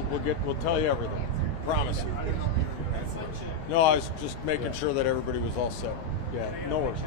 we'll tell you everything. Promise you. No, I was just making sure that everybody was all set. Yeah, no worries.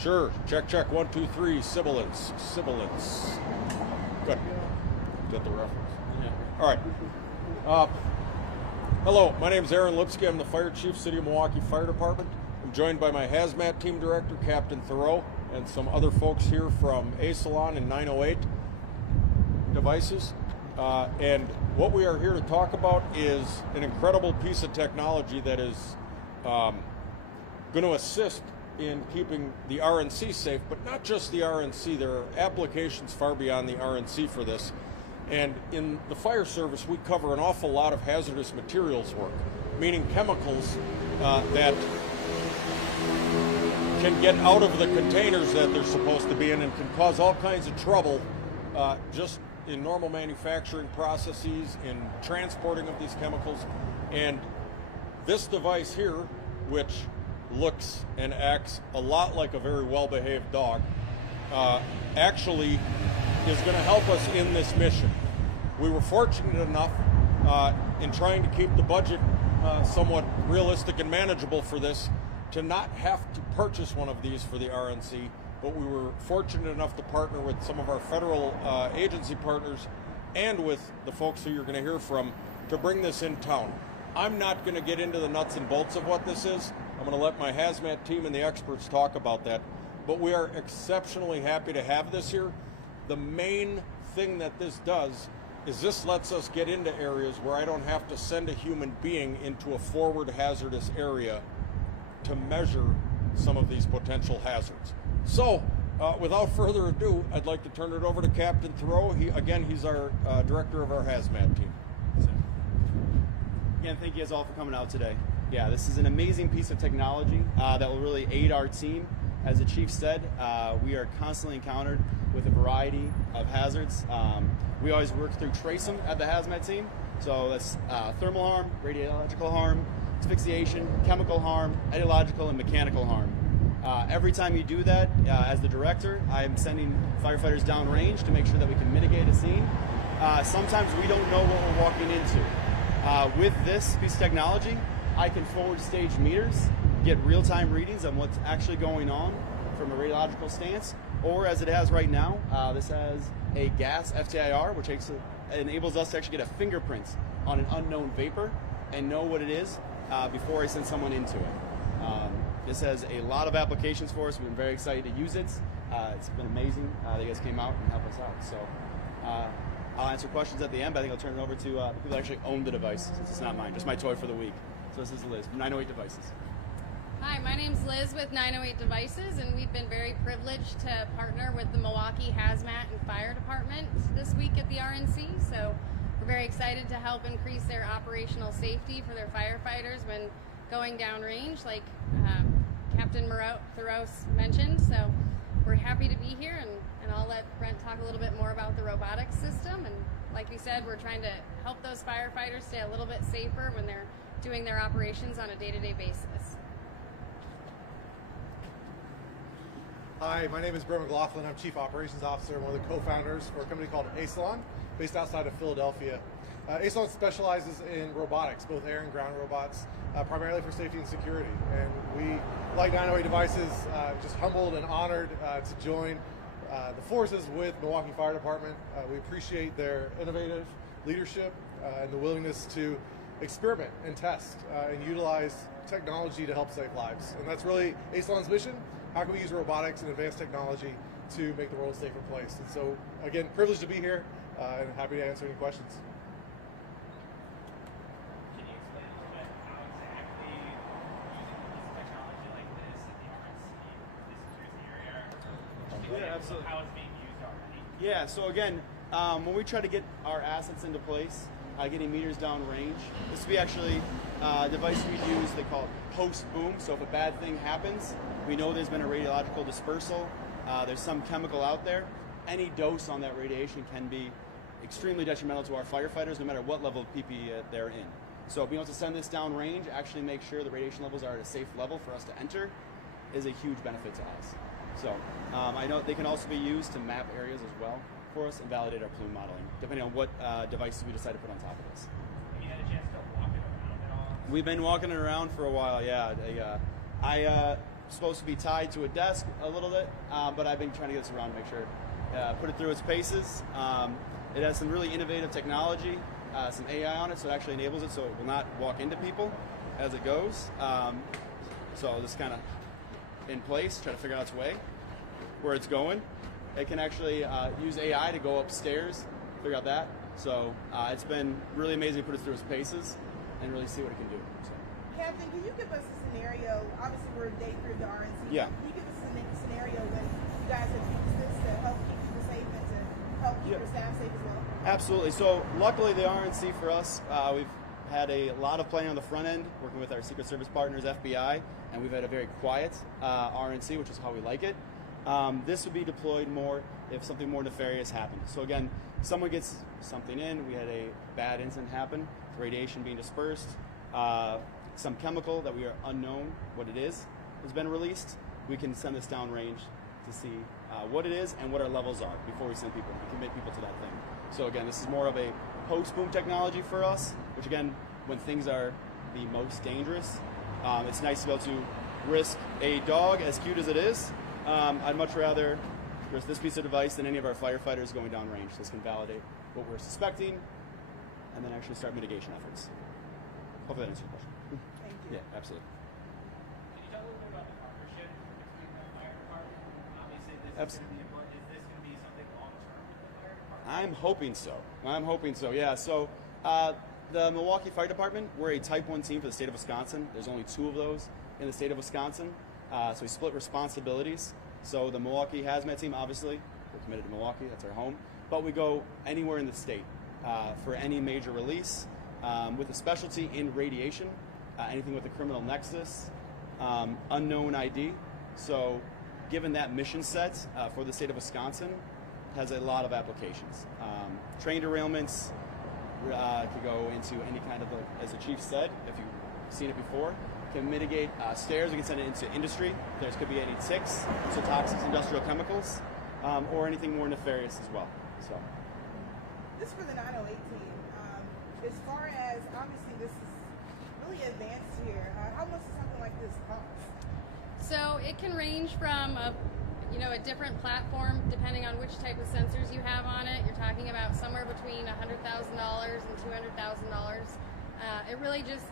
Sure. Check. 1, 2, 3. Sibilance. Good. Get the reference. Yeah. All right. Hello, my name is Aaron Lipsky. I'm the Fire Chief, City of Milwaukee Fire Department. I'm joined by my hazmat team director, Captain Thoreau, and some other folks here from A-Salon and 908 Devices. And what we are here to talk about is an incredible piece of technology that is going to assist in keeping the RNC safe, but not just the RNC. There are applications far beyond the RNC for this. And in the fire service, we cover an awful lot of hazardous materials work, meaning chemicals that can get out of the containers that they're supposed to be in and can cause all kinds of trouble just in normal manufacturing processes, in transporting of these chemicals. And this device here, which looks and acts a lot like a very well-behaved dog, actually is going to help us in this mission. We were fortunate enough in trying to keep the budget somewhat realistic and manageable for this to not have to purchase one of these for the RNC, but we were fortunate enough to partner with some of our federal agency partners and with the folks who you're going to hear from to bring this in town. I'm not going to get into the nuts and bolts of what this is. I'm going to let my hazmat team and the experts talk about that. But we are exceptionally happy to have this here. The main thing that this does is this lets us get into areas where I don't have to send a human being into a forward hazardous area to measure some of these potential hazards. So, without further ado, I'd like to turn it over to Captain Thoreau. He's our director of our hazmat team. Again, thank you guys all for coming out today. Yeah, this is an amazing piece of technology that will really aid our team. As the chief said, we are constantly encountered with a variety of hazards. We always work through trace them at the hazmat team. So that's thermal harm, radiological harm, asphyxiation, chemical harm, ideological, and mechanical harm. Every time you do that, as the director, I'm sending firefighters downrange to make sure that we can mitigate a scene. Sometimes we don't know what we're walking into. With this piece of technology, I can forward stage meters, get real-time readings on what's actually going on from a radiological stance, or as it has right now, this has a gas FTIR, which enables us to actually get a fingerprint on an unknown vapor and know what it is before I send someone into it. This has a lot of applications for us. We've been very excited to use it. It's been amazing that you guys came out and helped us out. So I'll answer questions at the end, but I think I'll turn it over to the people that actually own the device, since it's not mine, just my toy for the week. So this is Liz from 908 Devices. Hi, my name's Liz with 908 Devices, and we've been very privileged to partner with the Milwaukee Hazmat and Fire Department this week at the RNC. So we're very excited to help increase their operational safety for their firefighters when going downrange, like Captain Thoreau mentioned. So we're happy to be here, and I'll let Brent talk a little bit more about the robotics system. And like we said, we're trying to help those firefighters stay a little bit safer when they're doing their operations on a day-to-day basis. Hi, my name is Brent McLaughlin. I'm Chief Operations Officer and one of the co-founders for a company called A-Salon, based outside of Philadelphia. A-Salon specializes in robotics, both air and ground robots, primarily for safety and security. And we, like 908 Devices, just humbled and honored to join the forces with Milwaukee Fire Department. We appreciate their innovative leadership and the willingness to experiment and test and utilize technology to help save lives. And that's really A-Salon's mission. How can we use robotics and advanced technology to make the world a safer place? And so, again, privileged to be here and happy to answer any questions. Can you explain a little bit how exactly using a technology like this at the RNC, this secures the area? Yeah, absolutely. How it's being used already? Yeah, so again, when we try to get our assets into place, getting meters down range, this would be actually a device we use, they call it post-boom. So if a bad thing happens, we know there's been a radiological dispersal, there's some chemical out there. Any dose on that radiation can be extremely detrimental to our firefighters, no matter what level of PPE they're in. So being able to send this down range, actually make sure the radiation levels are at a safe level for us to enter, is a huge benefit to us. So I know they can also be used to map areas as well for us and validate our plume modeling, depending on what devices we decide to put on top of this. Have you had a chance to walk it around at all? We've been walking it around for a while, yeah. I supposed to be tied to a desk a little bit, but I've been trying to get this around to make sure, put it through its paces. It has some really innovative technology, some AI on it, so it actually enables it so it will not walk into people as it goes. So this kind of in place, try to figure out its way, where it's going. It can actually use AI to go upstairs, figure out that. So it's been really amazing to put it through its paces and really see what it can do. So. Captain, can you give us a scenario? Obviously, we're day 3 of the RNC. Yeah. Can you give us a scenario when you guys have used this to help keep people safe and to help keep your staff safe as well? Absolutely. So luckily, the RNC for us, we've had a lot of planning on the front end, working with our Secret Service partners, FBI, and we've had a very quiet RNC, which is how we like it. This would be deployed more if something more nefarious happened. So again, someone gets something in, we had a bad incident happen, radiation being dispersed, some chemical that we are unknown what it is has been released. We can send this downrange to see what it is and what our levels are before we send people and commit people to that thing. So again, this is more of a post-boom technology for us, which again, when things are the most dangerous, it's nice to be able to risk a dog, as cute as it is. I'd much rather risk this piece of device than any of our firefighters going downrange. This can validate what we're suspecting and then actually start mitigation efforts. Hopefully that answers your question. Thank you. Yeah, absolutely. Can you tell a little bit about the partnership between the fire department? Obviously, this is going to be important. Is this going to be something long-term with the fire department? I'm hoping so. Yeah. So the Milwaukee Fire Department, we're a Type 1 team for the state of Wisconsin. There's only 2 of those in the state of Wisconsin. So we split responsibilities. So the Milwaukee hazmat team, obviously, we're committed to Milwaukee. That's our home. But we go anywhere in the state for any major release with a specialty in radiation, anything with a criminal nexus, unknown ID. So given that mission set for the state of Wisconsin, has a lot of applications. Train derailments could go into any kind of, as the chief said, if you've seen it before, can mitigate stairs. We can send it into industry. There could be any ticks, so toxic industrial chemicals, or anything more nefarious as well. So. This for the 908 team. As far as, obviously, this is really advanced here. How much does something like this cost? So it can range from a different platform depending on which type of sensors you have on it. You're talking about somewhere between $100,000 and $200,000. It really just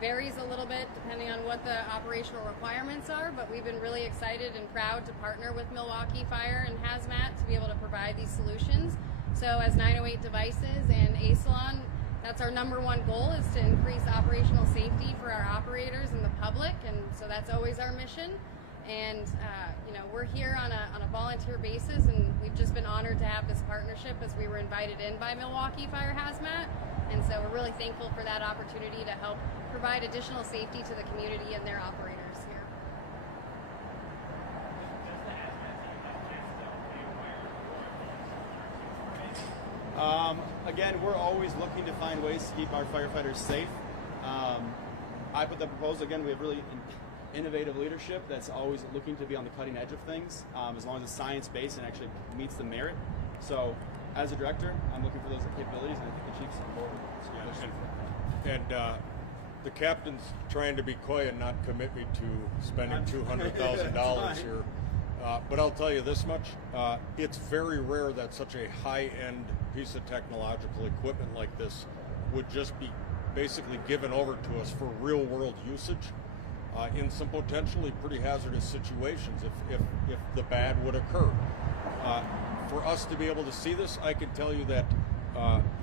varies a little bit depending on what the operational requirements are, but we've been really excited and proud to partner with Milwaukee Fire and Hazmat to be able to provide these solutions. So as 908 Devices and Asalon, that's our #1 goal, is to increase operational safety for our operators and the public, and so that's always our mission. And we're here on a volunteer basis, and we've just been honored to have this partnership as we were invited in by Milwaukee Fire Hazmat, and so we're really thankful for that opportunity to help provide additional safety to the community and their operators here. Does the hazmat team have plans to reacquire more? Again, we're always looking to find ways to keep our firefighters safe. I put the proposal, again, we have really innovative leadership that's always looking to be on the cutting edge of things, as long as it's science-based and actually meets the merit. So as a director, I'm looking for those capabilities, and I think the chief's on board. And the captain's trying to be coy and not commit me to spending $200,000 here. But I'll tell you this much, it's very rare that such a high-end piece of technological equipment like this would just be basically given over to us for real-world usage in some potentially pretty hazardous situations if the bad would occur. For us to be able to see this, I can tell you that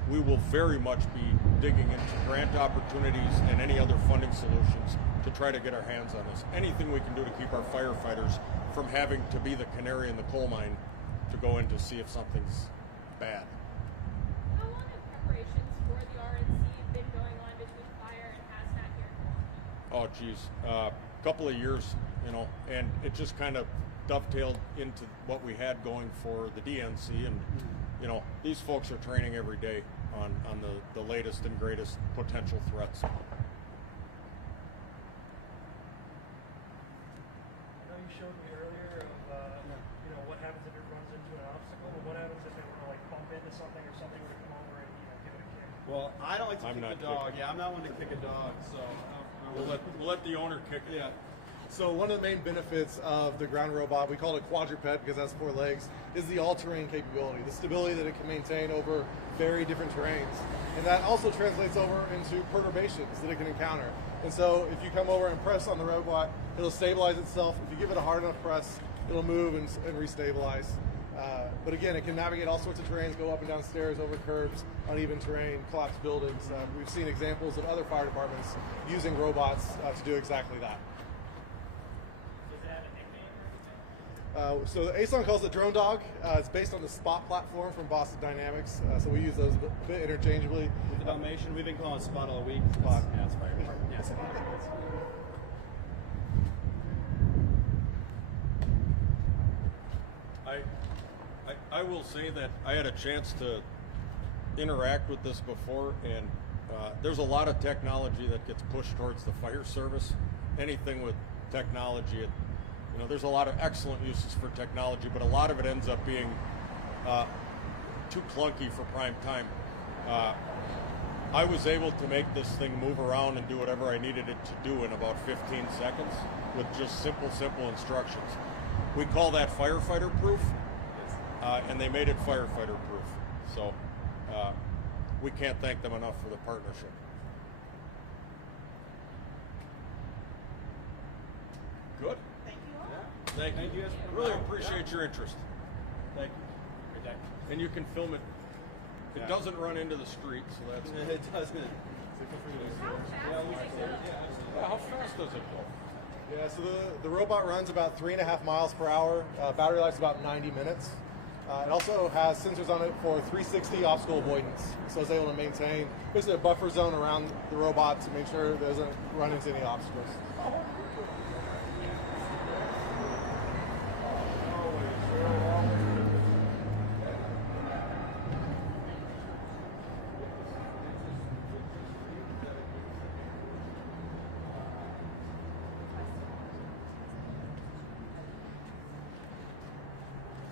we will very much be digging into grant opportunities and any other funding solutions to try to get our hands on this. Anything we can do to keep our firefighters from having to be the canary in the coal mine to go in to see if something's bad. How long have preparations for the RNC been going on between fire and hazmat here in Milwaukee? Oh, geez, couple of years, and it just kind of dovetailed into what we had going for the DNC, and these folks are training every day on the latest and greatest potential threats. I know you showed me earlier of what happens if it runs into an obstacle, but what happens if it were to with something or something were to come over and give it a kick? Well, I don't like to I'm kick not a dog. kicking. Yeah, I'm not one to kick a dog, so We'll let the owner kick it. Yeah. So one of the main benefits of the ground robot, we call it a quadruped because it has 4 legs, is the all-terrain capability, the stability that it can maintain over very different terrains. And that also translates over into perturbations that it can encounter. And so if you come over and press on the robot, it'll stabilize itself. If you give it a hard enough press, it'll move and restabilize. But again, it can navigate all sorts of terrains, go up and down stairs, over curbs, uneven terrain, collapsed buildings. We've seen examples of other fire departments using robots to do exactly that. Does it have a nickname or anything? So Aslon calls it Drone Dog. It's based on the Spot platform from Boston Dynamics. So we use those a bit interchangeably. with the Dalmatian, we've been calling Spot all week. Spot. Yeah, it's fire department. Yeah, Spot. I will say that I had a chance to interact with this before, and there's a lot of technology that gets pushed towards the fire service. Anything with technology, there's a lot of excellent uses for technology, but a lot of it ends up being too clunky for prime time. I was able to make this thing move around and do whatever I needed it to do in about 15 seconds with just simple instructions. We call that firefighter proof. And they made it firefighter proof. So we can't thank them enough for the partnership. Good. Thank you all. Thank you. guys for Really coming out. appreciate your interest. Thank you. Good day. And you can film it. It Yeah. doesn't run into the street, so that's good. It doesn't. How fast does it go? How fast does it go? Yeah, so the robot runs about 3.5 miles per hour. Battery life's about 90 minutes. It also has sensors on it for 360 obstacle avoidance. So it's able to maintain basically a buffer zone around the robot to make sure it doesn't run into any obstacles.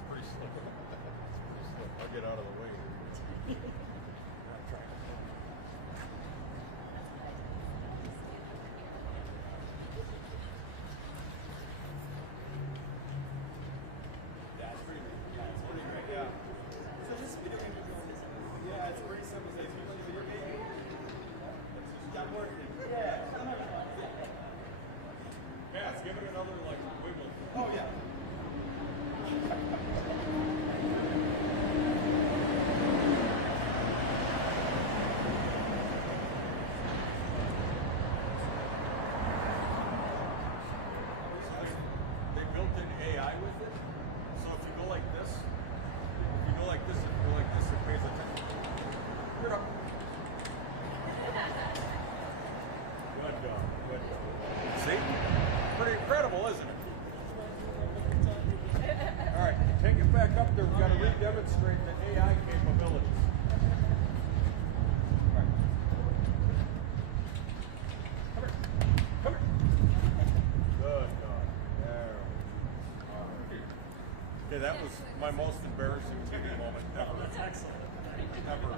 Pretty slick. I'll get out of the way. Yeah, it's pretty great. Yeah. So this video game, yeah, it's pretty simple. It's like a video game. It's not working. Yeah. Yeah, it's giving another wiggle. Oh yeah. They built in AI with it, so if you go like this, it pays attention. Get up. Good dog. See? Pretty incredible, isn't it? All right, take it back up there. We've got to re-demonstrate the AI capabilities. All right. Come here. Come here. Good dog. There we go. All right. Okay, that was my most embarrassing TV moment ever. That's excellent. Ever.